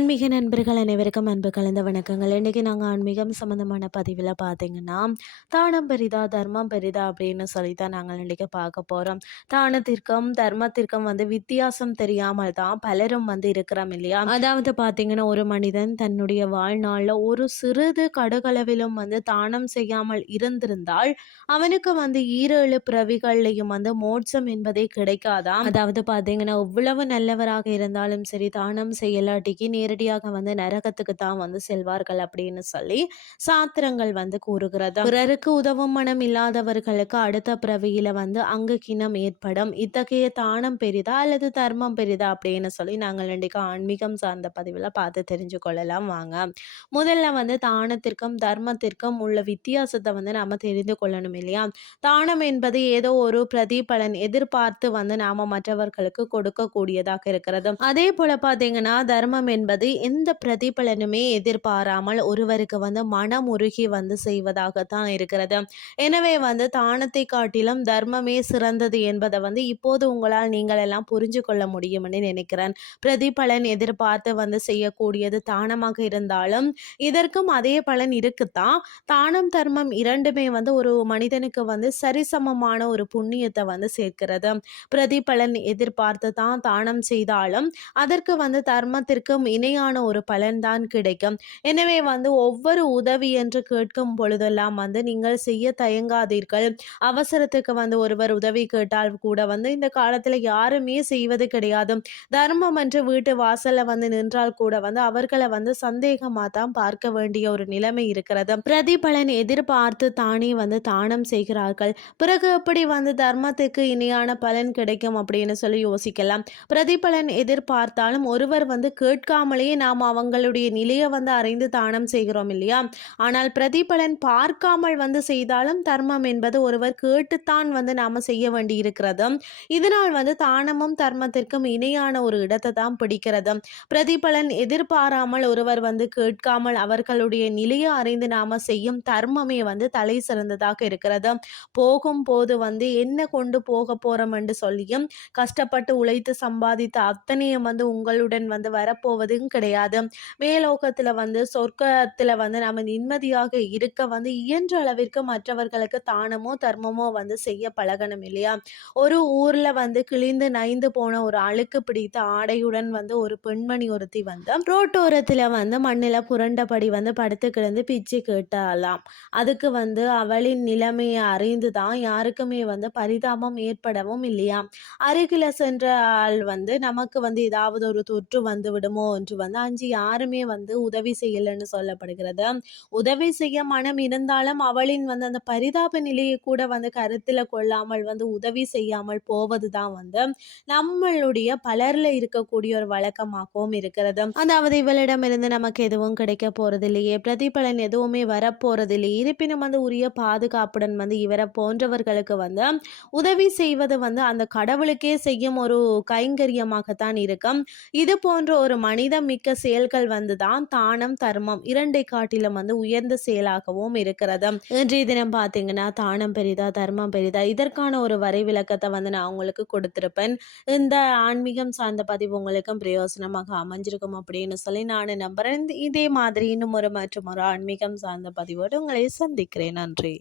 ஆன்மீக நண்பர்கள் அனைவருக்கும் அன்பு கலந்த வணக்கங்கள். இன்றைக்கி நாங்கள் ஆன்மீகம் சம்மந்தமான பதிவில் பார்த்தீங்கன்னா, தானம் பெரிதா தர்மம் பெரிதா அப்படின்னு சொல்லி தான் நாங்கள் இன்றைக்கி பார்க்க போகிறோம். தானத்திற்கும் தர்மத்திற்கும் வித்தியாசம் தெரியாமல் தான் பலரும் இருக்கிறோம் இல்லையா? அதாவது பார்த்தீங்கன்னா, ஒரு மனிதன் தன்னுடைய வாழ்நாளில் ஒரு சிறிது கடுகளவிலும் தானம் செய்யாமல் இருந்திருந்தால் அவனுக்கு ஈரேழு பிறவிகள்லையும் மோட்சம் என்பதே கிடைக்காதாம். அதாவது பார்த்தீங்கன்னா, எவ்வளவு நல்லவராக இருந்தாலும் சரி, தானம் செய்யலாட்டிக்கு நேரடியாக நரகத்துக்கு தான் செல்வார்கள் அப்படின்னு சொல்லி சாத்திரங்கள் கூறுகிறது. பிறருக்கு உதவும் மனம் இல்லாதவர்களுக்கு அடுத்த பிறவியில அங்கு கிணம் ஏற்படும். இத்தகைய தானம் பெரிதா அல்லது தர்மம் பெரிதா அப்படின்னு சொல்லி நாங்கள் இன்றைக்கு ஆன்மீகம் சார்ந்த பதிவில் பார்த்து தெரிஞ்சு கொள்ளலாம் வாங்க. முதல்ல தானத்திற்கும் தர்மத்திற்கும் உள்ள வித்தியாசத்தை நாம தெரிந்து கொள்ளணும் இல்லையா? தானம் என்பது ஏதோ ஒரு பிரதிபலன் எதிர்பார்த்து நாம மற்றவர்களுக்கு கொடுக்கக்கூடியதாக இருக்கிறது. அதே போல பார்த்தீங்கன்னா, தர்மம் என்பது எந்த பிரதிபலனுமே எதிர்பாராமல் ஒருவருக்கு மனமுருகி செய்வதாகத்தான் இருக்கிறது. எனவே தானத்தை காட்டிலும் தர்மமே சிறந்தது என்பதை இப்போது உங்களால் நீங்கள் எல்லாம் புரிஞ்சு கொள்ள முடியும்னு நினைக்கிறேன். பிரதிபலன் எதிர்பார்த்து செய்யக்கூடியது தானமாக இருந்தாலும் இதற்கும் அதே பலன் இருக்குத்தான். தானம் தர்மம் இரண்டுமே ஒரு மனிதனுக்கு சரிசமமான ஒரு புண்ணியத்தை சேர்க்கிறது. பிரதிபலன் எதிர்பார்த்து தான் தானம் செய்தாலும் அதற்கு தர்மத்திற்கும் இணையான ஒரு பலன்தான் கிடைக்கும். எனவே ஒவ்வொரு உதவி என்று கேட்கும் பொழுதெல்லாம் நீங்கள் செய்ய தயங்காதீர்கள். அவசரத்துக்கு ஒருவர் உதவி கேட்டால் கூட இந்த காலத்துல யாருமே செய்வது கிடையாது. தர்மம் என்று வீட்டு வாசல்ல நின்றால் கூட அவர்களை சந்தேகமா தான் பார்க்க வேண்டிய ஒரு நிலைமை இருக்கிறது. பிரதிபலன் எதிர்பார்த்து தானே தானம் செய்கிறார்கள். பிறகு எப்படி தர்மத்துக்கு இணையான பலன் கிடைக்கும் அப்படின்னு சொல்லி யோசிக்கலாம். பிரதிபலன் எதிர்பார்த்தாலும் ஒருவர் கேட்காமலேயே நாம் அவங்களுடைய நிலையை அறிந்து தானம் செய்கிறோம் இல்லையா? ஆனால் பிரதிபலன் பார்க்காமல் செய்தாலும் தர்மம் என்பது ஒருவர் கேட்டுத்தான் நாம செய்ய வேண்டி இருக்கிறது. இதனால் தானமும் தர்மத்திற்கும் இணையான ஒரு இடத்தை தான் பிடிக்கிறது. பிரதிபலன் எதிர்பாராமல் ஒருவர் கேட்காமல் அவர்களுடைய நிலையை அறிந்து நாம செய்யும் தர்மமே தலை சிறந்ததாக இருக்கிறது. போகும் போது என்ன கொண்டு போக போறோம் என்று சொல்லியும் கஷ்டப்பட்டு உழைத்து சம்பாதித்த அத்தனையும் உங்களுடன் வரப்போவதும் கிடையாது. மேலோகத்துல சொர்க்கத்துல நம்ம நிம்மதியாக இருக்க இயன்ற அளவிற்கு மற்றவர்களுக்கு தானமோ தர்மமோ செய்ய பழகணும் இல்லையா? ஒரு ஊர்ல கிழிந்து நைந்து போன ஒரு அழுக்கு பிடித்த ஆடையுடன் ஒரு பெண்மணி ஒருத்தி ரோட்டோரத்துல மண்ணில புரண்டபடி படுத்து கிடந்து பிச்சு கேட்டாலாம். அதுக்கு அவளின் நிலைமையை அறிந்துதான் யாருக்குமே பரிதாபம் ஏற்படவும் இல்லையா? அருகில சென்ற ஆள் நமக்கு ஏதாவது ஒரு தொற்று விடுமோ என்று அஞ்சு யாருமே உதவி செய்யலன்னு சொல்லப்படுகிறது. உதவி செய்ய மனம் இருந்தாலும் அவளின் அந்த பரிதாப நிலையை கூட கருத்துல கொள்ளாமல் உதவி செய்யாமல் போவதுதான் நம்மளுடைய பலர்ல இருக்கக்கூடிய ஒரு வழக்கமாகவும் இருக்கிறது. அதாவது இவளிடமிருந்து நமக்கு எதுவும் கிடைக்க போறது இல்லையே, பிரதிபலன் எதுவுமே வரப்போறது இல்லையே, இருப்பினும் உரிய பாதுகாப்புடன் இவரை போன்றவர்களுக்கு உதவி செய்வது அந்த கடவுளுக்கே செய்யும் ஒரு கைங்கரியமாகத்தான் இருக்கும். இது போன்ற ஒரு மனிதம் மிக்க செயல்கள் தான் தானம் தர்மம் இரண்டை காட்டிலும் உயர்ந்த செயலாகவும் இருக்கிறது. இன்றைய தினம் பார்த்தீங்கன்னா, தானம் பெரிதா தர்மம் பெரிதா இதற்கான ஒரு வரை விளக்கத்தை நான் உங்களுக்கு கொடுத்திருப்பேன். இந்த ஆன்மீகம் சார்ந்த பதிவு உங்களுக்கும் பிரயோசனமாக அமைஞ்சிருக்கும் அப்படின்னு சொல்லி நான் நம்புறேன். இதே மாதிரி இன்னும் மற்றும் ஒரு ஆன்மீகம் சார்ந்த பதிவோடு உங்களை சந்திக்கிறேன். நன்றி.